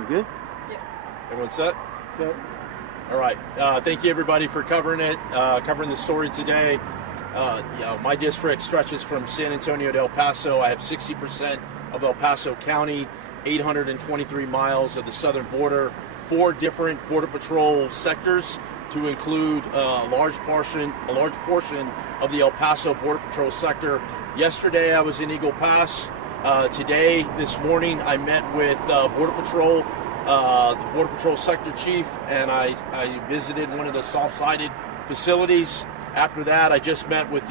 You good? Yeah. Everyone set? Good. All right. Thank you, everybody, for covering it, covering the story today. My district stretches from San Antonio to El Paso. I have 60% of El Paso County, 823 miles of the southern border, 4 different Border Patrol sectors to include a large portion of the El Paso Border Patrol sector. Yesterday, I was in Eagle Pass. Today, this morning, I met with Border Patrol, the Border Patrol sector chief, and I visited one of the soft-sided facilities. After that, I just met with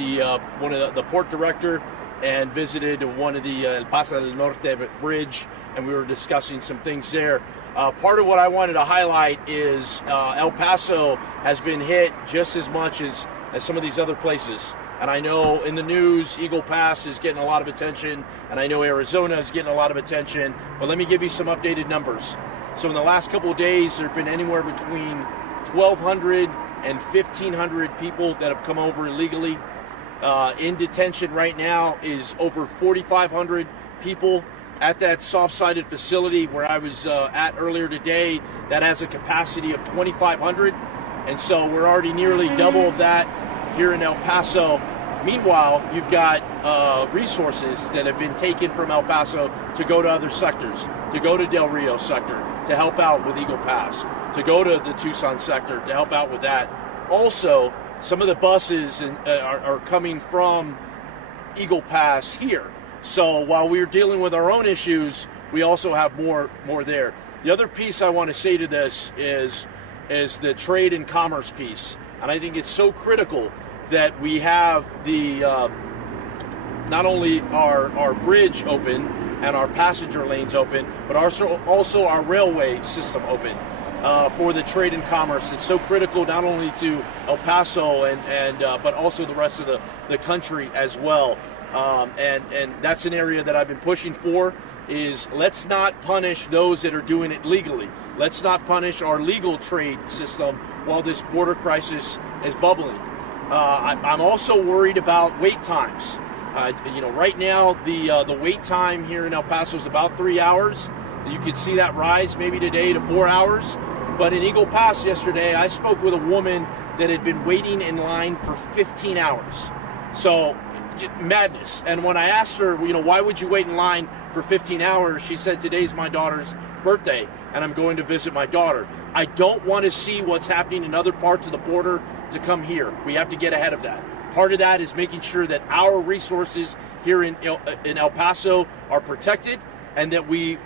one of the port director and visited one of the El Paso del Norte bridge, and we were discussing some things there. Part of what I wanted to highlight is El Paso has been hit just as much as some of these other places. And I know in the news, Eagle Pass is getting a lot of attention, and I know Arizona is getting a lot of attention. But let me give you some updated numbers. So in the last couple of days, there have been anywhere between 1,200 and 1,500 people that have come over illegally. In detention right now is over 4,500 people at that soft-sided facility where I was at earlier today. That has a capacity of 2,500. And so we're already nearly double of that here in El Paso. Meanwhile, you've got resources that have been taken from El Paso to go to other sectors, to go to Del Rio sector, to help out with Eagle Pass, to go to the Tucson sector, to help out with that. Also, some of the buses are coming from Eagle Pass here. So while we're dealing with our own issues, we also have more there. The other piece I want to say to this is the trade and commerce piece. And I think it's so critical that we have the not only our bridge open and our passenger lanes open, but also our railway system open for the trade and commerce. It's so critical not only to El Paso and but also the rest of the country as well. And that's an area that I've been pushing for. Is let's not punish those that are doing it legally. Let's not punish our legal trade system while this border crisis is bubbling. I'm also worried about wait times. Right now the wait time here in El Paso is about 3 hours. You could see that rise maybe today to 4 hours. But in Eagle Pass yesterday, I spoke with a woman that had been waiting in line for 15 hours. So madness. And when I asked her, why would you wait in line for 15 hours? She said, today's my daughter's birthday, and I'm going to visit my daughter. I don't want to see what's happening in other parts of the border to come here. We have to get ahead of that. Part of that is making sure that our resources here in El Paso are protected, and that we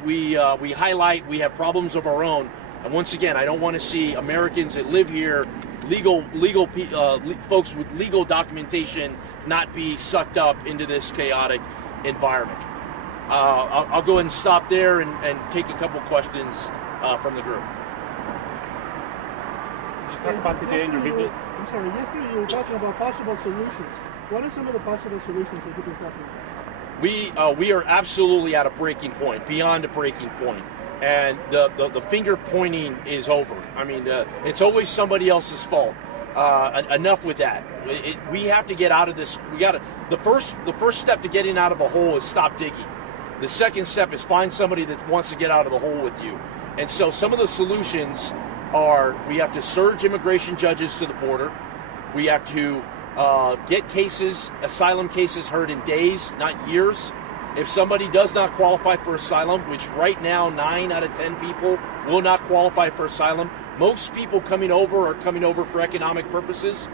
highlight we have problems of our own. And once again, I don't want to see Americans that live here, legal folks with legal documentation, not be sucked up into this chaotic environment. I'll go ahead and stop there and take a couple questions from the group. Just talk about today in your visit. I'm sorry, yesterday you were talking about possible solutions. What are some of the possible solutions that you've been talking about? We are absolutely at a breaking point, beyond a breaking point. And the finger pointing is over. I mean, it's always somebody else's fault. Enough with that. We have to get out of this. The first step to getting out of a hole is stop digging. The second step is find somebody that wants to get out of the hole with you. And so some of the solutions are we have to surge immigration judges to the border. We have to get asylum cases heard in days, not years. If somebody does not qualify for asylum, which right now 9 out of 10 people will not qualify for asylum, most people coming over are coming over for economic purposes.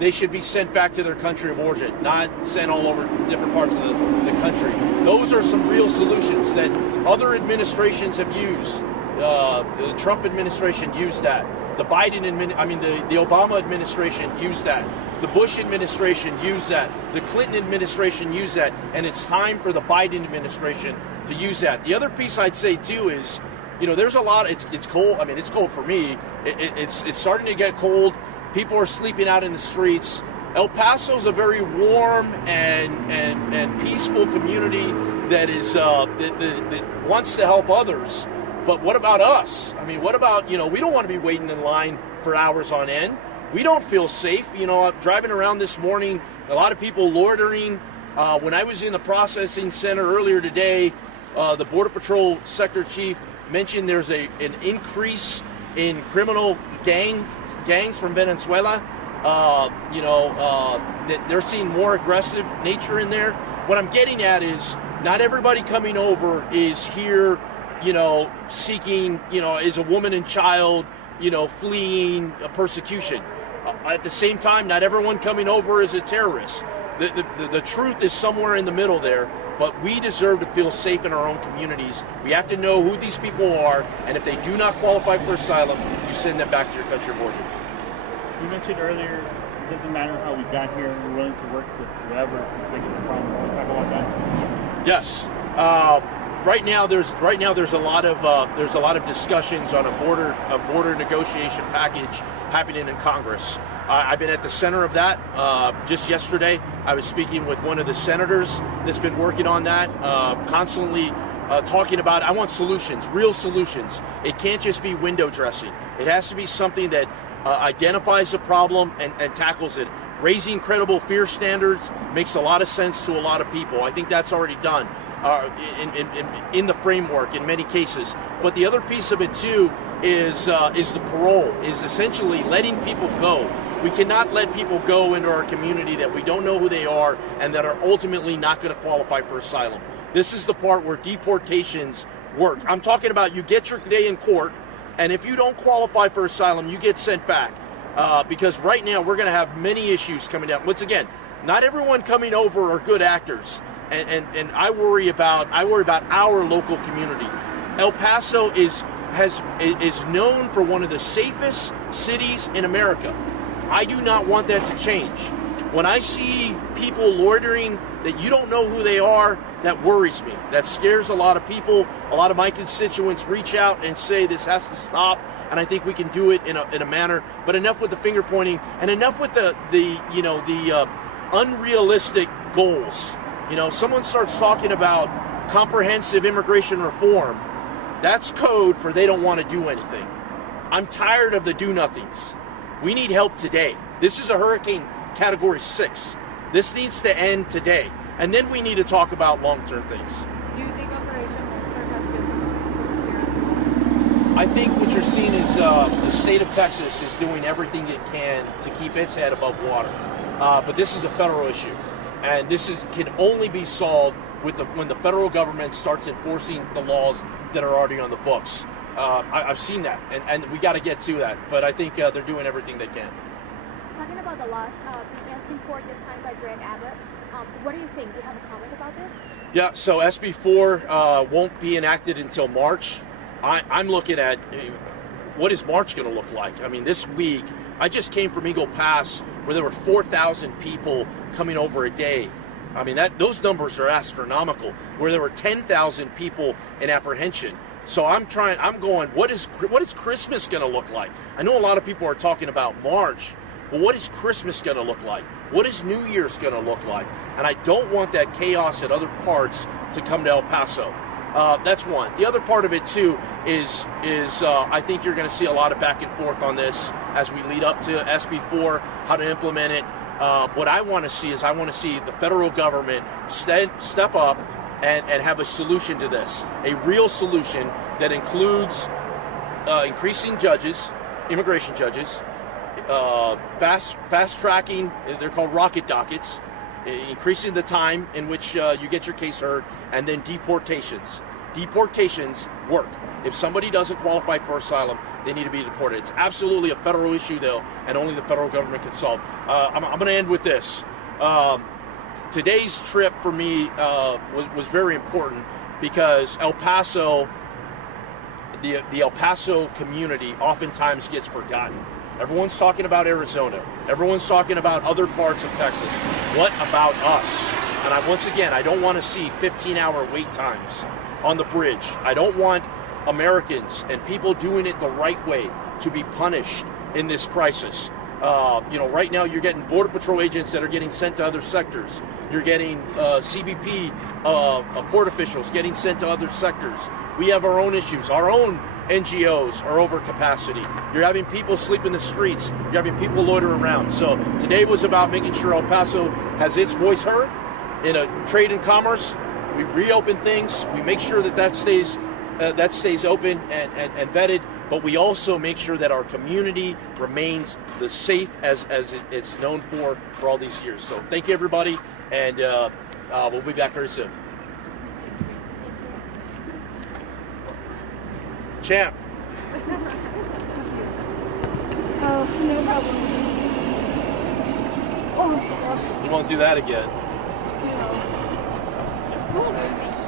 They should be sent back to their country of origin, not sent all over different parts of the country. Those are some real solutions that other administrations have used. The Trump administration used that. The Obama administration used that. The Bush administration used that. The Clinton administration used that. And it's time for the Biden administration to use that. The other piece I'd say too is, there's a lot. It's cold. I mean, it's cold for me. It's starting to get cold. People are sleeping out in the streets. El Paso is a very warm and peaceful community that is that wants to help others. But what about us? I mean, what about, we don't want to be waiting in line for hours on end. We don't feel safe. I'm driving around this morning, a lot of people loitering. When I was in the processing center earlier today, the Border Patrol Sector Chief mentioned there's an increase in criminal gangs from Venezuela. That they're seeing more aggressive nature in there. What I'm getting at is not everybody coming over is here, seeking, is a woman and child, fleeing persecution. At the same time, not everyone coming over is a terrorist. The truth is somewhere in the middle there, but we deserve to feel safe in our own communities. We have to know who these people are, and if they do not qualify for asylum, you send them back to your country of origin. You mentioned earlier, it doesn't matter how we got here, we're willing to work with whoever to fix the problem. Can you talk about that? Yes. Right now, there's a lot of discussions on a border negotiation package happening in Congress. I've been at the center of that. Just yesterday, I was speaking with one of the senators that's been working on that, constantly talking about, I want solutions, real solutions. It can't just be window dressing. It has to be something that identifies the problem and tackles it. Raising credible fear standards makes a lot of sense to a lot of people. I think that's already done in the framework in many cases. But the other piece of it too is the parole, is essentially letting people go. We cannot let people go into our community that we don't know who they are and that are ultimately not going to qualify for asylum. This is the part where deportations work. I'm talking about you get your day in court, and if you don't qualify for asylum, you get sent back. Because right now we're going to have many issues coming down. Once again, not everyone coming over are good actors, and I worry about our local community. El Paso is known for one of the safest cities in America. I do not want that to change. When I see people loitering that you don't know who they are, that worries me. That scares a lot of people. A lot of my constituents reach out and say this has to stop, and I think we can do it in a manner. But enough with the finger pointing, and enough with the unrealistic goals. Someone starts talking about comprehensive immigration reform. That's code for they don't want to do anything. I'm tired of the do-nothings. We need help today. This is a hurricane category 6. This needs to end today. And then we need to talk about long-term things. Do you think Operation Lobster has been? I think what you're seeing is the state of Texas is doing everything it can to keep its head above water. But this is a federal issue. And this can only be solved when the federal government starts enforcing the laws that are already on the books. I've seen that, and we got to get to that. But I think they're doing everything they can. Talking about the laws, the SB 4 just signed by Greg Abbott. What do you think? Do you have a comment about this? Yeah, so SB 4 won't be enacted until March. I'm looking at what is March going to look like. I mean, this week, I just came from Eagle Pass where there were 4,000 people coming over a day. I mean, those numbers are astronomical, where there were 10,000 people in apprehension. So I'm going, what is Christmas going to look like? I know a lot of people are talking about March, but what is Christmas going to look like? What is New Year's going to look like? And I don't want that chaos at other parts to come to El Paso. That's one. The other part of it too is I think you're going to see a lot of back and forth on this as we lead up to SB 4, how to implement it. What I want to see is the federal government step up and have a solution to this, a real solution that includes increasing judges, immigration judges, fast tracking, they're called rocket dockets, increasing the time in which you get your case heard, and then deportations. Deportations work. If somebody doesn't qualify for asylum, they need to be deported. It's absolutely a federal issue, though, and only the federal government can solve. I'm going to end with this. Today's trip for me was very important because El Paso, the El Paso community oftentimes gets forgotten. Everyone's talking about Arizona. Everyone's talking about other parts of Texas. What about us? And I don't want to see 15-hour wait times on the bridge. I don't want Americans and people doing it the right way to be punished in this crisis. Right now you're getting Border Patrol agents that are getting sent to other sectors. You're getting CBP port officials getting sent to other sectors. We have our own issues. Our own NGOs are over capacity. You're having people sleep in the streets. You're having people loiter around. So today was about making sure El Paso has its voice heard in a trade and commerce, we reopen things. We make sure that stays open and vetted. But we also make sure that our community remains the safe as it's known for all these years. So thank you, everybody, and we'll be back very soon. Champ. Oh, no problem. Oh, You won't do that again. no.